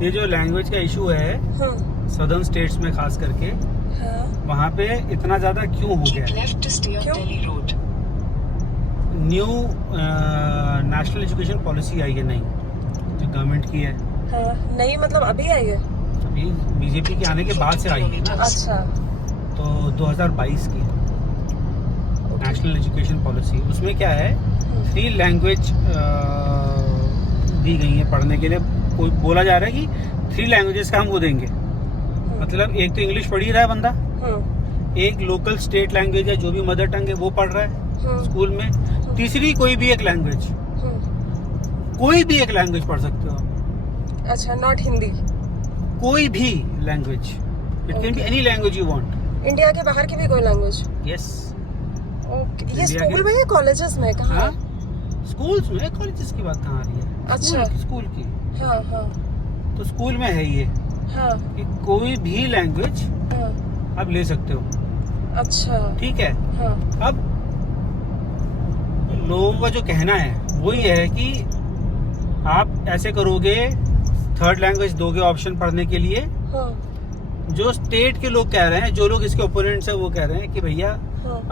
ये जो लैंग्वेज का इशू है सदर्न स्टेट्स में खास करके, वहाँ पे इतना ज्यादा क्यों हो गया है? न्यू नेशनल एजुकेशन पॉलिसी आई है नई, जो गवर्नमेंट की है। नहीं मतलब अभी आई है? अभी बीजेपी के आने के बाद से आई है ना। अच्छा। तो 2022 की नेशनल एजुकेशन पॉलिसी, उसमें क्या है, 3 लैंग्वेज दी गई है पढ़ने के लिए। कोई बोला जा रहा है कि 3 लैंग्वेजेस का हम वो देंगे, मतलब एक तो इंग्लिश पढ़ ही रहा है बंदा, एक लोकल स्टेट लैंग्वेज है जो भी मदर टंग है वो पढ़ रहा है स्कूल में, तीसरी कोई भी एक लैंग्वेज, कोई भी एक लैंग्वेज पढ़ सकते हो। अच्छा, नॉट हिंदी? कोई भी language, it can be any language you want. India के बाहर की भी कोई लैंग्वेज? यस। ओके। ये स्कूल में या कॉलेजेस में? कहाँ? स्कूल्स में। कॉलेजेस की बात कहाँ आ रही है? अच्छा, स्कूल की। हाँ हाँ। तो स्कूल में है ये कि कोई भी लैंग्वेज आप ले सकते हो। अच्छा, ठीक है। हाँ। अब लोगों का जो कहना है वो ये है कि आप ऐसे करोगे, 3rd लैंग्वेज दोगे ऑप्शन पढ़ने के लिए। जो स्टेट के लोग कह रहे हैं, जो लोग इसके ओपोनेंट्स है, वो कह रहे हैं कि भैया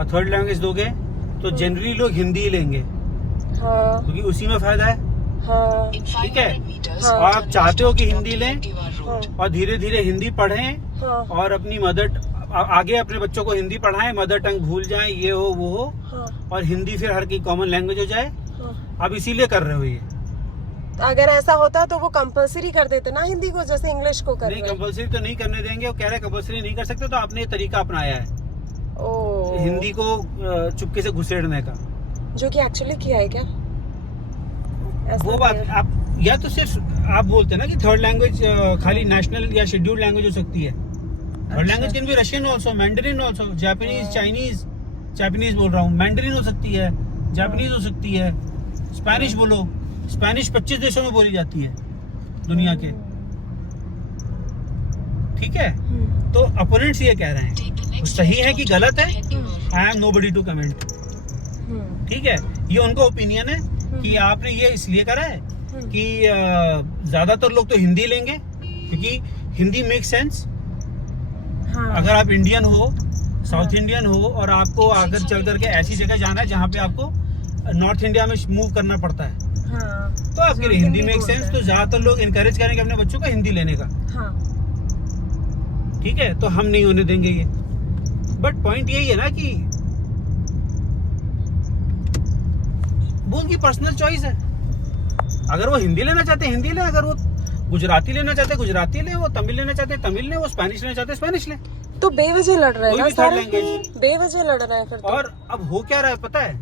3rd लैंग्वेज दोगे तो जनरली लोग हिंदी लेंगे, क्योंकि उसी में फायदा है। ठीक है। और आप चाहते हो कि हिंदी लें और धीरे धीरे हिंदी पढ़ें और अपनी आगे अपने बच्चों को हिंदी पढ़ाएं, मदर टंग भूल जाएं, ये हो वो हो, और हिंदी फिर हर की कॉमन लैंग्वेज हो जाए। आप इसीलिए कर रहे हो ये। अगर ऐसा होता तो वो कंपलसरी कर देते ना हिंदी को, जैसे इंग्लिश को कर नहीं, कंपलसरी तो नहीं करने देंगे। वो कह रहे हैं कंपलसरी नहीं कर सकते, तो आपने ये तरीका अपनाया है हिंदी को चुपके से घुसेड़ने का, जो कि एक्चुअली किया है क्या? वो बात आप, या तो सिर्फ आप बोलते हैं ना कि 3rd लैंग्वेज खाली नेशनल या शेड्यूल्ड लैंग्वेज हो सकती है। 3rd language can be Russian also, Mandarin also, Japanese, Chinese बोल रहा हूँ, मैंडरिन हो सकती है, जापानीज हो सकती है, स्पेनिश बोलो। स्पेनिश 25 देशों में बोली जाती है दुनिया के। ठीक है। तो अपोनेंट्स ये कह रहे हैं, सही है कि गलत है, I am nobody to comment. ठीक है, ये उनका ओपिनियन है कि आपने ये इसलिए करा है कि ज्यादातर लोग तो हिंदी लेंगे, क्योंकि हिंदी मेक सेंस। अगर आप इंडियन हो, साउथ इंडियन हो, और आपको आगे चल करके ऐसी जगह जाना है जहाँ पे आपको नॉर्थ इंडिया में मूव करना पड़ता है, तो आपके लिए हिंदी मेक सेंस। तो ज्यादातर लोग इनकरेज करेंगे अपने बच्चों को हिंदी लेने का। ठीक है, तो हम नहीं होने देंगे ये। बट पॉइंट यही है ना कि वो उनकी पर्सनल चॉइस है। अगर वो हिंदी लेना चाहते हैं हिंदी ले, अगर वो गुजराती लेना चाहते हैं गुजराती ले, वो तमिल लेना चाहते हैं तमिल ले, वो स्पेनिश लेना चाहते हैं स्पेनिश ले। तो बेवजह लड़ रहे हैं ना सारे, बेवजह लड़ रहे हैं फिर तो। और अब हो क्या रहा है पता है?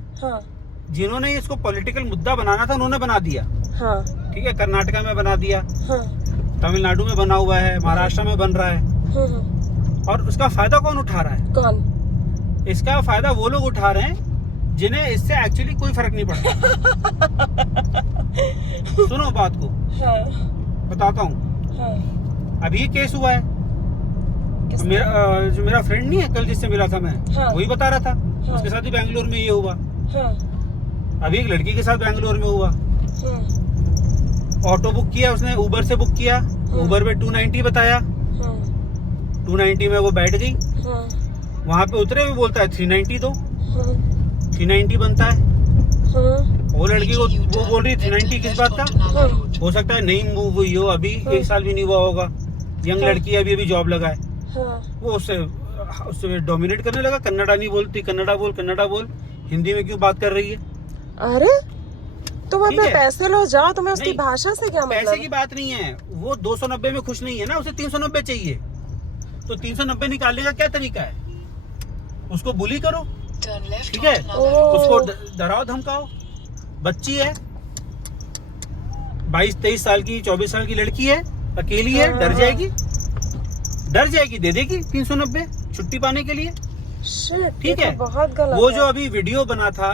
जिन्होंने इसको पॉलिटिकल मुद्दा बनाना था उन्होंने बना दिया। ठीक है, कर्नाटका में बना दिया, तमिलनाडु में बना हुआ है, महाराष्ट्र में बन रहा है। और उसका फायदा कौन उठा रहा है? कौन? इसका फायदा वो लोग उठा रहे हैं जिन्हें इससे एक्चुअली कोई फर्क नहीं पड़ता। सुनो बात को, बताता हूँ। अभी ये केस हुआ है, जो मेरा फ्रेंड नहीं है कल जिससे मिला था मैं, वही बता रहा था। उसके साथ भी बेंगलोर में ये हुआ। अभी एक लड़की के साथ बेंगलोर में हुआ। ऑटो बुक किया उसने, उबर से बुक किया, उबर पे 290 बताया, 290 में वो बैठ गई। वहां पे उतरे हुए बोलता है 390 दो, 390 बनता है। वो लड़की को वो बोल रही 390 किस बात का? हो सकता है नहीं मूव हुई हो, अभी 1 साल भी नहीं हुआ होगा, यंग लड़की है, अभी जॉब लगा है। वो उससे डोमिनेट करने लगा। कन्नड़ा नहीं बोलती, कन्नड़ा बोल, हिंदी में क्यों बात कर रही है? अरे तुम अपने पैसे लो, जाओ, तुम्हें उसकी भाषा से क्या मतलब? पैसे की बात नहीं है, वो 290 में खुश नहीं है ना, उसे 390 चाहिए। तो 390 निकालने का क्या तरीका है? उसको बुली करो, ठीक है, उसको डराओ धमकाओ। बच्ची है, 22-23 साल की, 24 साल की लड़की है, अकेली है, डर जाएगी, दे देगी 390 छुट्टी पाने के लिए। ठीक है। बहुत गलत वो जो अभी वीडियो बना था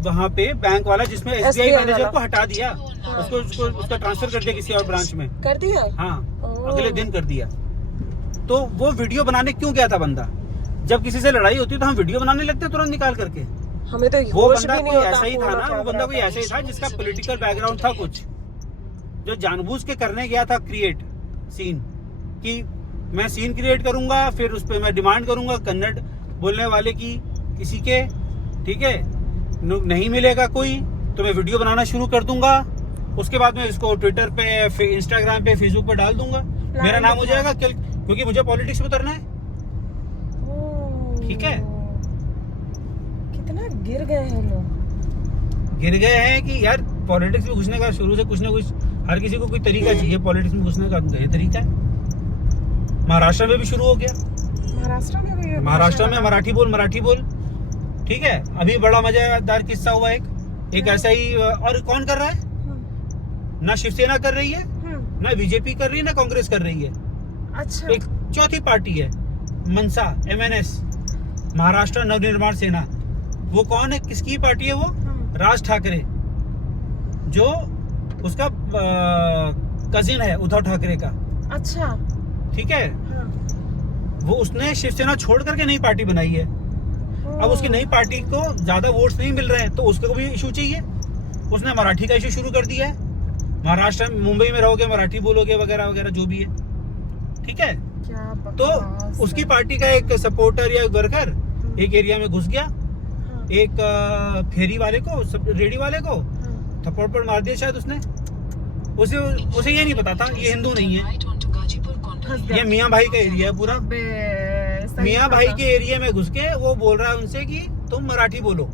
वहाँ पे बैंक वाला, जिसमें SBI मैनेजर को हटा दिया, उसका ट्रांसफर कर दिया किसी और ब्रांच में कर दिया। हाँ, अगले दिन कर दिया। तो वो वीडियो बनाने क्यों गया था बंदा? जब किसी से लड़ाई होती है तो हम वीडियो बनाने लगते हैं तुरंत निकाल करके। हमें तो वो बंदा कोई ऐसा ही था ना, वो बंदा कोई ऐसा ही था जिसका पॉलिटिकल बैकग्राउंड था कुछ, जो जानबूझ के करने गया था क्रिएट। सीन कि मैं सीन क्रिएट करूंगा, फिर उस पर मैं डिमांड करूंगा कन्नड़ बोलने वाले की किसी के, ठीक है, नहीं मिलेगा कोई तो मैं वीडियो बनाना शुरू कर दूंगा, उसके बाद मैं इसको ट्विटर पे, इंस्टाग्राम पे, फेसबुक पे डाल दूंगा, मेरा नाम हो जाएगा, क्योंकि मुझे पॉलिटिक्स में उतरना है। ठीक है, कितना गिर गए हैं लोग, गिर गए हैं कि यार पॉलिटिक्स में घुसने का शुरू से कुछ ना कुछ हर किसी को कोई तरीका चाहिए पॉलिटिक्स में घुसने का, ये तरीका है। महाराष्ट्र में भी शुरू हो गया, महाराष्ट्र में मराठी बोल, ठीक है। अभी बड़ा मजेदार किस्सा हुआ एक ऐसा ही, और कौन कर रहा है, ना शिवसेना कर रही है, ना बीजेपी कर रही है, ना कांग्रेस कर रही है। अच्छा। एक चौथी पार्टी है, मनसा, MNS, महाराष्ट्र नवनिर्माण सेना। वो कौन है, किसकी पार्टी है वो? राज ठाकरे, जो उसका कजिन है उद्धव ठाकरे का। अच्छा, ठीक है। वो उसने शिवसेना छोड़ करके नई पार्टी बनाई है। अब उसकी नई पार्टी को ज्यादा वोट्स नहीं मिल रहे हैं तो उसको भी इशू चाहिए, उसने मराठी का इशू शुरू कर दिया है। महाराष्ट्र में, मुंबई में रहोगे मराठी बोलोगे वगैरह वगैरह जो भी है, ठीक है। तो उसकी पार्टी का एक सपोर्टर या वर्कर एक एरिया में घुस गया, एक फेरी वाले को, रेडी वाले को थप्पड़ मार दिया शायद उसने। उसे ये नहीं पता था ये हिंदू नहीं है, ये मियाँ भाई का एरिया है पूरा। मियाँ भाई के एरिया में घुस के वो बोल रहा है उनसे कि तुम मराठी बोलो।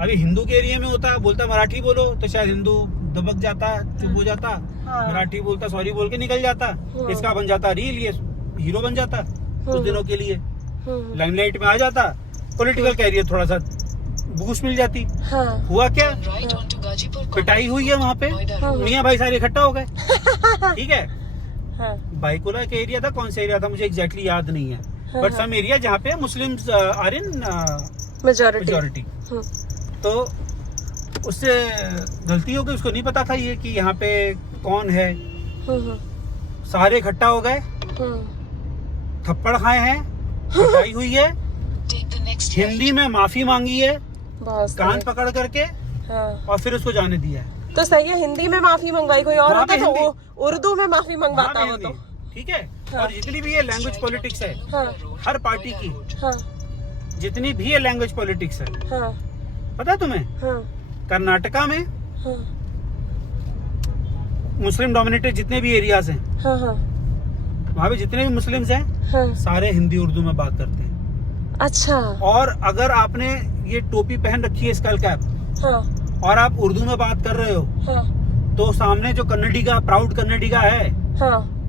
अभी हिंदू के एरिया में होता, बोलता मराठी बोलो तो शायद हिंदू दबक जाता, चुप हो जाता, मराठी बोलता, सॉरी बोल के निकल जाता, इसका बन जाता रील, ये हीरो बन जाता कुछ दिनों के लिए, लाइमलाइट में आ जाता, पॉलिटिकल कैरियर थोड़ा सा बूस्ट मिल जाती। हुआ क्या, पिटाई हुई है वहाँ पे, मियाँ भाई सारे इकट्ठा हो गए। ठीक है, बाइकोला का एरिया था, कौन सा एरिया था मुझे एग्जैक्टली याद नहीं है, बट सम एरिया जहाँ पे मुस्लिम्स आर इन मेजॉरिटी। तो उससे गलती हो गई, उसको नहीं पता था ये कि यहाँ पे कौन है। सारे इकट्ठा हो गए, थप्पड़ खाए हैं, पिटाई हुई है, हिंदी में माफी मांगी है कान पकड़ करके, और फिर उसको जाने दिया है। तो सही है, हिंदी में माफी मंगवाई, कोई और होता तो वो उर्दू में माफी मंगवाता हो तो। ठीक है। और जितनी भी ये लैंग्वेज पॉलिटिक्स है हर पार्टी की, जितनी भी ये लैंग्वेज पॉलिटिक्स है, पता है तुम्हें, कर्नाटका में मुस्लिम डोमिनेटेड जितने भी एरियाज हैं, वहाँ पे जितने भी मुस्लिम्स हैं, सारे हिंदी उर्दू में बात करते हैं। अच्छा। और अगर आपने ये टोपी पहन रखी है, स्कल कैप, और आप उर्दू में बात कर रहे हो, तो सामने जो कन्नड़ी का, प्राउड कन्नड़ी का है,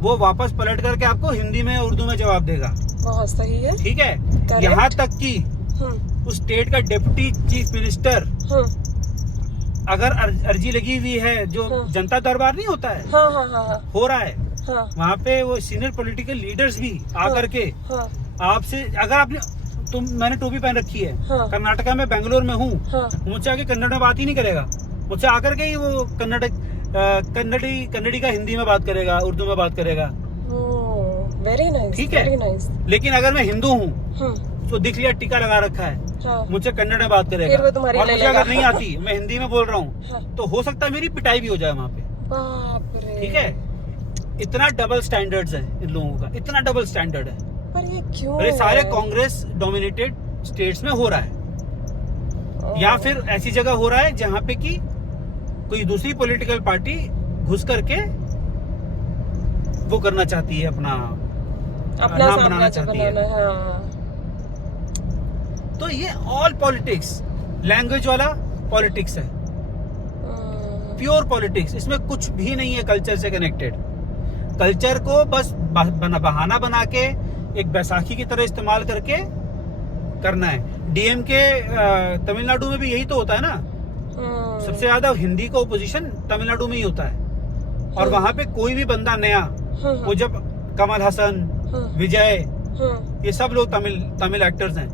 वो वापस पलट करके आपको हिंदी में उर्दू में जवाब देगा। बहुत सही है। ठीक है। यहाँ तक कि उस स्टेट का डिप्टी चीफ मिनिस्टर, अगर अर्जी लगी हुई है, जो जनता दरबार नहीं होता है, हो रहा है, वहाँ पे वो सीनियर पॉलिटिकल लीडर्स भी आकर के आपसे, अगर आपने, मैंने टोपी पहन रखी है, कर्नाटका में, बेंगलोर में हूँ, मुझसे आके कन्नड़ में बात ही नहीं करेगा, मुझसे आकर के ही वो कन्नड़ी का हिंदी में बात करेगा, उर्दू में बात करेगा। Very nice. ठीक है। लेकिन अगर मैं हिंदू हूँ तो दिख लिया टीका लगा रखा है, मुझसे कन्नड़ में बात करेगा, और मुझे अगर नहीं आती, मैं हिंदी में बोल रहा हूँ, तो हो सकता है मेरी पिटाई भी हो जाए वहाँ पे। बाप रे। ठीक है। इतना डबल स्टैंडर्ड्स है इन लोगों का, इतना डबल स्टैंडर्ड है। पर ये क्यों? और ये सारे कांग्रेस डोमिनेटेड स्टेट्स में हो रहा है, या फिर ऐसी जगह हो रहा है जहाँ पे कि कोई दूसरी पॉलिटिकल पार्टी घुस करके वो करना चाहती है, अपना नाम बनाना चाहती है। तो ये ऑल पॉलिटिक्स, लैंग्वेज वाला पॉलिटिक्स है, प्योर पॉलिटिक्स। इसमें कुछ भी नहीं है कल्चर से कनेक्टेड। कल्चर को बस बहाना बना के, एक बैसाखी की तरह इस्तेमाल करके करना है। डीएमके तमिलनाडु में भी यही तो होता है ना, सबसे ज्यादा हिंदी का ओपोजिशन तमिलनाडु में ही होता है। और वहां पे कोई भी बंदा नया, वो जब कमल हसन, विजय, ये सब लोग तमिल एक्टर्स हैं,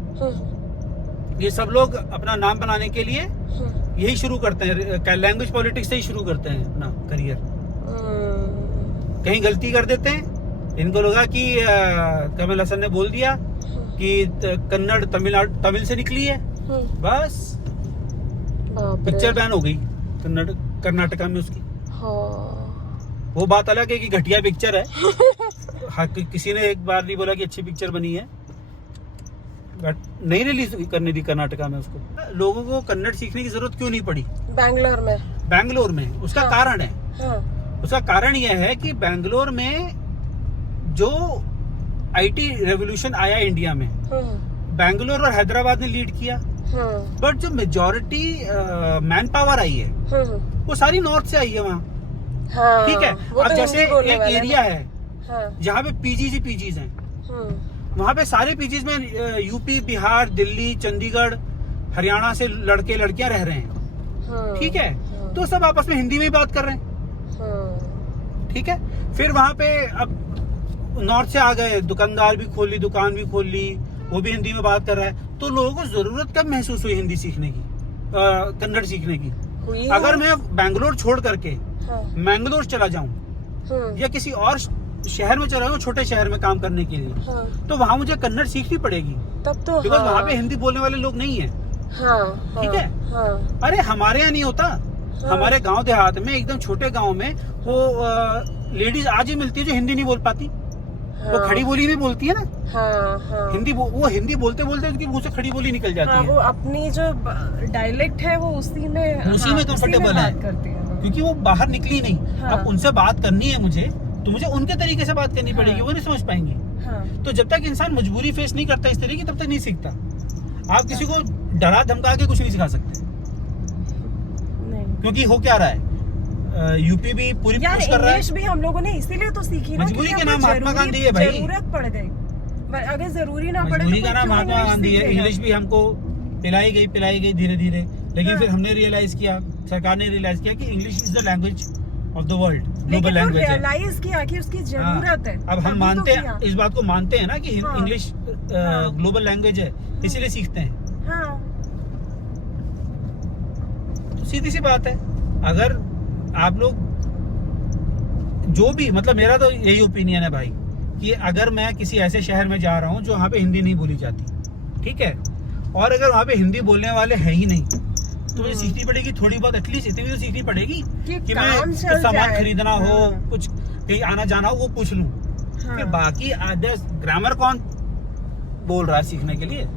ये सब लोग अपना नाम बनाने के लिए यही शुरू करते हैं, लैंग्वेज पॉलिटिक्स से ही शुरू करते हैं अपना करियर। कहीं गलती कर देते हैं, इनको लगा कि कमल हसन ने बोल दिया कि कन्नड़ तमिल से निकली है, बस पिक्चर बैन हो गई कर्नाटका में उसकी। वो बात अलग है कि घटिया पिक्चर है। हाँ, किसी ने एक बार नहीं बोला कि अच्छी पिक्चर बनी है, बट नहीं रिलीज करने दी कर्नाटका में उसको। लोगों को कन्नड़ सीखने की जरूरत क्यों नहीं पड़ी बैंगलोर में? उसका हाँ, कारण है, हाँ, उसका कारण यह है कि बैंगलोर में जो आईटी रेवोल्यूशन आया इंडिया में, बैंगलोर और हैदराबाद ने लीड किया, बट जो मेजॉरिटी मैन पावर आई है वो सारी नॉर्थ से आई है वहाँ। हाँ, ठीक है, वो अब तो जैसे हिंदी बोलने एक वाले एरिया हैं। है हाँ, जहाँ पे पीजीज हैं, वहाँ पे सारे पीजीज में यूपी, बिहार, दिल्ली, चंडीगढ़, हरियाणा से लड़के लड़कियां रह रहे हैं। ठीक है, तो सब आपस में हिंदी में ही बात कर रहे हैं। ठीक है, फिर वहाँ पे अब नॉर्थ से आ गए, दुकानदार भी खोल ली, दुकान भी खोल ली, वो भी हिंदी में बात कर रहा है। तो लोगों को जरूरत कब महसूस हुई हिंदी सीखने की, कन्नड़ सीखने की? अगर मैं बैंगलोर छोड़ करके मैंगलोर चला जाऊं या किसी और शहर में चला जाऊं, छोटे शहर में काम करने के लिए, तो वहां मुझे कन्नड़ सीखनी पड़ेगी, तब तो बिकॉज वहां पे हिंदी बोलने वाले लोग नहीं है। ठीक है, अरे हमारे यहाँ नहीं होता। हमारे गांव देहात में, एकदम छोटे गांव में, वो लेडीज आज ही मिलती है जो हिंदी नहीं बोल पाती। वो खड़ी बोली भी बोलती है ना। हिंदी वो हिंदी बोलते बोलते उसकी मुंह से खड़ी बोली निकल जाती है। वो अपनी जो डायलेक्ट है वो उसी में कंफर्टेबल है, क्योंकि वो बाहर निकली नहीं। अब उनसे बात करनी है मुझे, तो मुझे उनके तरीके से बात करनी पड़ेगी, वो नहीं समझ पाएंगे। तो जब तक इंसान मजबूरी फेस नहीं करता इस तरीके, तब तक नहीं सीखता। आप किसी को डरा धमका के कुछ नहीं सिखा सकते, क्योंकि हो क्या रहा है, यूपी भी पूरी पुश कर रहा है। इंग्लिश भी हम लोगों ने इसीलिए तो सीखी ना, मजबूरी के नाम महात्मा गांधी है भाई। जरूरत पड़ गई, अगर जरूरी ना पड़े, मजबूरी का नाम महात्मा गांधी है। इंग्लिश भी हमको पिलाई गई धीरे धीरे, लेकिन फिर हमने रियलाइज किया, सरकार ने रियलाइज किया कि English is the language of the world, global language है। रियलाइज किया कि उसकी जरूरत है। अब हम मानते हैं, इस बात को मानते हैं ना कि इंग्लिश ग्लोबल लैंग्वेज है, इसीलिए सीखते हैं। तो सीधी सी बात है, अगर आप लोग जो भी, मतलब मेरा तो यही ओपिनियन है भाई, कि अगर मैं किसी ऐसे शहर में जा रहा हूँ जो वहाँ पे हिंदी नहीं बोली जाती, ठीक है, और अगर वहाँ पे हिंदी बोलने वाले हैं ही नहीं, तो मुझे सीखनी पड़ेगी थोड़ी बहुत, एटलीस्ट इतनी भी तो सीखनी पड़ेगी कि मैं कुछ सामान खरीदना हो, कुछ कहीं आना जाना हो, वो पूछ लूँ। फिर बाकी ग्रामर कौन बोल रहा है सीखने के लिए?